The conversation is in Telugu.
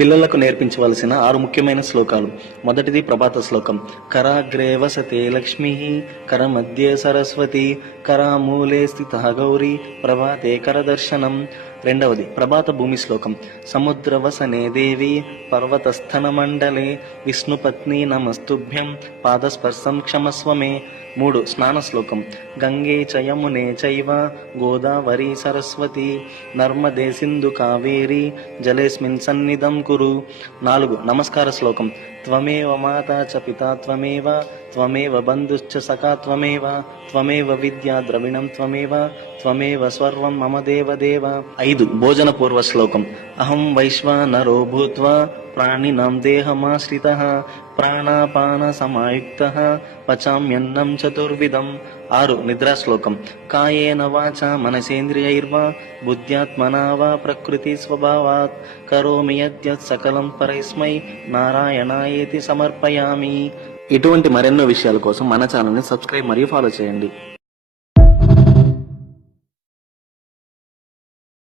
పిల్లలకు నేర్పించవలసిన 6 ముఖ్యమైన శ్లోకాలు. మొదటిది ప్రభాత శ్లోకం. కరాగ్రే వసతే లక్ష్మి, కరమధ్యే సరస్వతి, కరామూలే స్థితః గౌరీ, ప్రభాతే కరదర్శనం. రెండవది ప్రభాత భూమి శ్లోకం. సముద్రవసనే దేవి, పర్వతస్థన మండలే, విష్ణుపత్ని నమస్తుభ్యం, పాదస్పర్శం క్షమస్వమే. 3 స్నాన శ్లోకం. గంగే చ యమునే చైవ, గోదావరి సరస్వతి, నర్మదే సింధు కావేరి, జలేస్మిన్ సన్నిధం కురు. 4 నమస్కార శ్లోకం. త్వమేవ మాతా చ పితా త్వమేవ, త్వమేవ బంధుశ్చ సఖా త్వమేవ, త్వమేవ విద్యా ద్రవిణం త్వమేవ, త్వమేవ సర్వం మమ దేవదేవ. 5 భోజన పూర్వ శ్లోకం. అహం వైశ్వానరో భూత్వా, ప్రాణినాం దేహమాశ్రితః, ప్రాణాపాన సమాయుక్తః, పచామ్యన్నం చతుర్విధం. 6 నిద్రా శ్లోకం. కాయేన వాచా మనసేంద్రియైర్వా, బుద్ధ్యాత్మనా వా ప్రకృతి స్వభావాత్, కరోమి యద్యత్ సకలం పరస్మై నారాయణాయేతి సమర్పయామి. ఇటువంటి మరెన్నో విషయాల కోసం మన ఛానల్ని సబ్స్క్రైబ్ మరియు ఫాలో చేయండి.